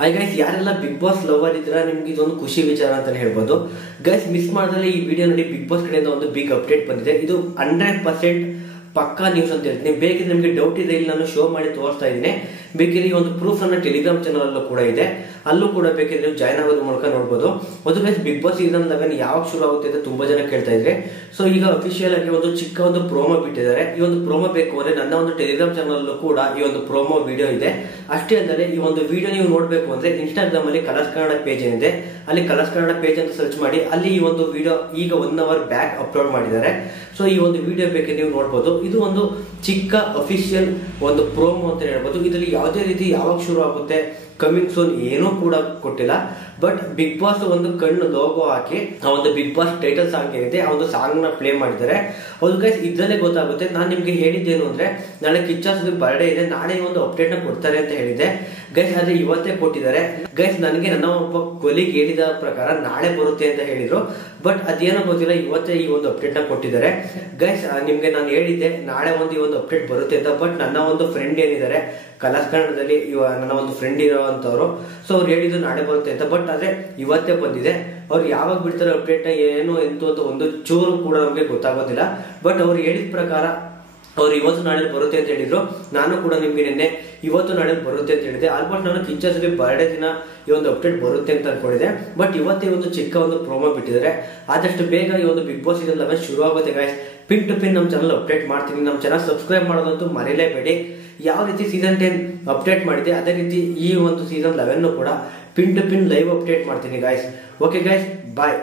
Hi guys, ಯಾರೆಲ್ಲ big boss lover ಇದ್ರ ನಿಮ್ಗೆ ಇದೊಂದು ಖುಷಿ ವಿಚಾರ ಅಂತಾನೆ ಹೇಳ್ಬೋದು. ಗೈಸ್, ಮಿಸ್ ಮಾಡಿದ್ರೆ ಈ ವಿಡಿಯೋ ನೋಡಿ, ಬಿಗ್ ಬಾಸ್ ಕಡೆಯಿಂದ ಒಂದು ಬಿಗ್ ಅಪ್ಡೇಟ್ ಬಂದಿದೆ. ಇದು 100% ಪಕ್ಕಾ ನ್ಯೂಸ್ ಅಂತ ಹೇಳ್ತೀನಿ. ಬೇಕಿದ್ರೆ ನಿಮಗೆ ಡೌಟ್ ಇದೆ, ಇಲ್ಲಿ ನಾನು ಶೋ ಮಾಡಿ ತೋರಿಸ್ತಾ ಇದ್ದೀನಿ. ಬೇಕಿದ್ರೆ ಈ ಒಂದು ಪ್ರೂಫ್ ಅನ್ನ ಟೆಲಿಗ್ರಾಮ್ ಚಾನಲ್ ಅಲ್ಲೂ ಕೂಡ ಇದೆ, ಅಲ್ಲೂ ಕೂಡ ಬೇಕಿದ್ರೆ ನೀವು ಜಾಯ್ನ್ ಆಗೋದ್ರ ಮೂಲಕ ನೋಡಬಹುದು. ಒಂದು ಗೈಸ್, ಬಿಗ್ ಬಾಸ್ ಸೀಸನ್ 11 ಯಾವಾಗ ಶುರು ಆಗುತ್ತೆ ಅಂತ ತುಂಬಾ ಜನ ಕೇಳ್ತಾ ಇದ್ರೆ, ಸೊ ಈಗ ಅಫಿಷಿಯಲ್ ಆಗಿ ಒಂದು ಚಿಕ್ಕ ಒಂದು ಪ್ರೋಮೋ ಬಿಟ್ಟಿದ್ದಾರೆ. ಈ ಒಂದು ಪ್ರೋಮೋ ಬೇಕು ಅಂದ್ರೆ ನನ್ನ ಒಂದು ಟೆಲಿಗ್ರಾಮ್ ಚಾನಲ್ ಅಲ್ಲೂ ಕೂಡ ಈ ಒಂದು ಪ್ರೋಮೋ ವಿಡಿಯೋ ಇದೆ. ಅಷ್ಟೇ ಅಲ್ಲದೆ ಈ ಒಂದು ವಿಡಿಯೋ ನೀವು ನೋಡ್ಬೇಕು ಅಂದ್ರೆ ಇನ್ಸ್ಟಾಗ್ರಾಮ್ ಅಲ್ಲಿ ಕಲರ್ಸ್ ಕನ್ನಡ ಪೇಜ್ ಏನಿದೆ, ಅಲ್ಲಿ ಕಲರ್ಸ್ ಕನ್ನಡ ಪೇಜ್ ಅಂತ ಸರ್ಚ್ ಮಾಡಿ, ಅಲ್ಲಿ ಈ ಒಂದು ವಿಡಿಯೋ ಈಗ 1 ಅವರ್ ಬ್ಯಾಕ್ ಅಪ್ಲೋಡ್ ಮಾಡಿದ್ದಾರೆ. ಸೊ ಈ ಒಂದು ವಿಡಿಯೋ ಬೇಕಿದ್ರೆ ನೀವು ನೋಡಬಹುದು. ಇದು ಒಂದು ಚಿಕ್ಕ ಅಫಿಷಿಯಲ್ ಒಂದು ಪ್ರೋಮೋ ಅಂತ ಹೇಳ್ಬೋದು. ಇದರಲ್ಲಿ ಯಾವುದೇ ರೀತಿ ಯಾವಾಗ ಶುರು ಆಗುತ್ತೆ, ಕಮಿಂಗ್ ಸೂನ್ ಏನೂ ಕೂಡ ಕೊಟ್ಟಿಲ್ಲ. ಬಟ್ ಬಿಗ್ ಬಾಸ್ ಒಂದು ಕಣ್ಣು ಲೋಗೋ ಹಾಕಿ ಆ ಒಂದು ಬಿಗ್ ಬಾಸ್ ಟೈಟಲ್ ಸಾಂಗ್ ಏನಿದೆ ಆ ಒಂದು ಸಾಂಗ್ ನ ಪ್ಲೇ ಮಾಡಿದ್ದಾರೆ. ಅದು ಗೈಸ್ ಇದ್ರಲ್ಲೇ ಗೊತ್ತಾಗುತ್ತೆ. ನಾನು ನಿಮ್ಗೆ ಹೇಳಿದ್ದೇನು ಅಂದ್ರೆ, ನಾಳೆ ಕಿಚ್ಚ ಸುದೀಪ್ ಬರ್ಡೇ ಇದೆ, ನಾಳೆ ಒಂದು ಅಪ್ಡೇಟ್ ನ ಕೊಡ್ತಾರೆ ಅಂತ ಹೇಳಿದೆ ಗೈಸ್. ಆದ್ರೆ ಇವತ್ತೇ ಕೊಟ್ಟಿದ್ದಾರೆ ಗೈಸ್. ನನಗೆ ನನ್ನ ಒಬ್ಬ ಕೊಲಿಗ್ ಹೇಳಿದ ಪ್ರಕಾರ ನಾಳೆ ಬರುತ್ತೆ ಅಂತ ಹೇಳಿದ್ರು. ಬಟ್ ಅದೇನೋ ಗೊತ್ತಿಲ್ಲ, ಇವತ್ತೇ ಈ ಒಂದು ಅಪ್ಡೇಟ್ ನ ಕೊಟ್ಟಿದ್ದಾರೆ ಗೈಸ್. ನಿಮ್ಗೆ ನಾನು ಹೇಳಿದ್ದೆ ನಾಳೆ ಒಂದು ಈ ಒಂದು ಅಪ್ಡೇಟ್ ಬರುತ್ತೆ ಅಂತ. ಬಟ್ ನನ್ನ ಒಂದು ಫ್ರೆಂಡ್ ಏನಿದ್ದಾರೆ ಕಲರ್ಸ್ ಕನ್ನಡದಲ್ಲಿ, ನನ್ನ ಒಂದು ಫ್ರೆಂಡ್ ಇರೋವಂಥವ್ರು, ಸೊ ಅವ್ರು ಹೇಳಿದ್ರು ನಾಳೆ ಬರುತ್ತೆ ಅಂತ. ಬಟ್ ಆದ್ರೆ ಇವತ್ತೇ ಬಂದಿದೆ. ಅವ್ರು ಯಾವಾಗ ಬಿಡ್ತಾರೆ ಅಪ್ಡೇಟ್ ನ ಏನು ಎಂತು ಅಂತ ಒಂದು ಚೂರು ಕೂಡ ನಮ್ಗೆ ಗೊತ್ತಾಗೋದಿಲ್ಲ. ಬಟ್ ಅವ್ರು ಹೇಳಿದ ಪ್ರಕಾರ ಅವ್ರು ಇವತ್ತು ನಾಳೆ ಬರುತ್ತೆ ಅಂತ ಹೇಳಿದ್ರು. ನಾನು ಕೂಡ ನಿಮ್ಗೆ ನಿನ್ನೆ ಇವತ್ತು ನಾಳೆ ಬರುತ್ತೆ ಅಂತ ಹೇಳಿದೆ. ಆಲ್ಮೋಸ್ಟ್ ನಾನು ಕಿಚ್ಚ ಸುದೀಪ್ ಬರ್ಡೇ ದಿನ ಈ ಒಂದು ಅಪ್ಡೇಟ್ ಬರುತ್ತೆ ಅಂತ ಅನ್ಕೊಂಡಿದ್ದೆ. ಬಟ್ ಇವತ್ತೇ ಒಂದು ಚಿಕ್ಕ ಒಂದು ಪ್ರೋಮೋ ಬಿಟ್ಟಿದ್ದಾರೆ. ಆದಷ್ಟು ಬೇಗ ಈ ಒಂದು ಬಿಗ್ ಬಾಸ್ ಸೀಸನ್ 11 ಶುರು ಆಗುತ್ತೆ ಗೈಸ್. ಪಿನ್ ಟು ಪಿನ್ ನಮ್ಮ ಚಾನಲ್ ಅಪ್ಡೇಟ್ ಮಾಡ್ತೀನಿ. ನಮ್ಮ ಚಾನಲ್ ಸಬ್ಸ್ಕ್ರೈಬ್ ಮಾಡೋದಂತೂ ಮರೀಲೇಬೇಡಿ. ಯಾವ ರೀತಿ ಸೀಸನ್ 10 ಅಪ್ಡೇಟ್ ಮಾಡಿದೆ ಅದೇ ರೀತಿ ಈ ಒಂದು ಸೀಸನ್ 11 ಕೂಡ pin to pin live update ಮಾಡ್ತೀನಿ ಗೈಸ್. ಓಕೆ ಗೈಸ್, ಬಾಯ್.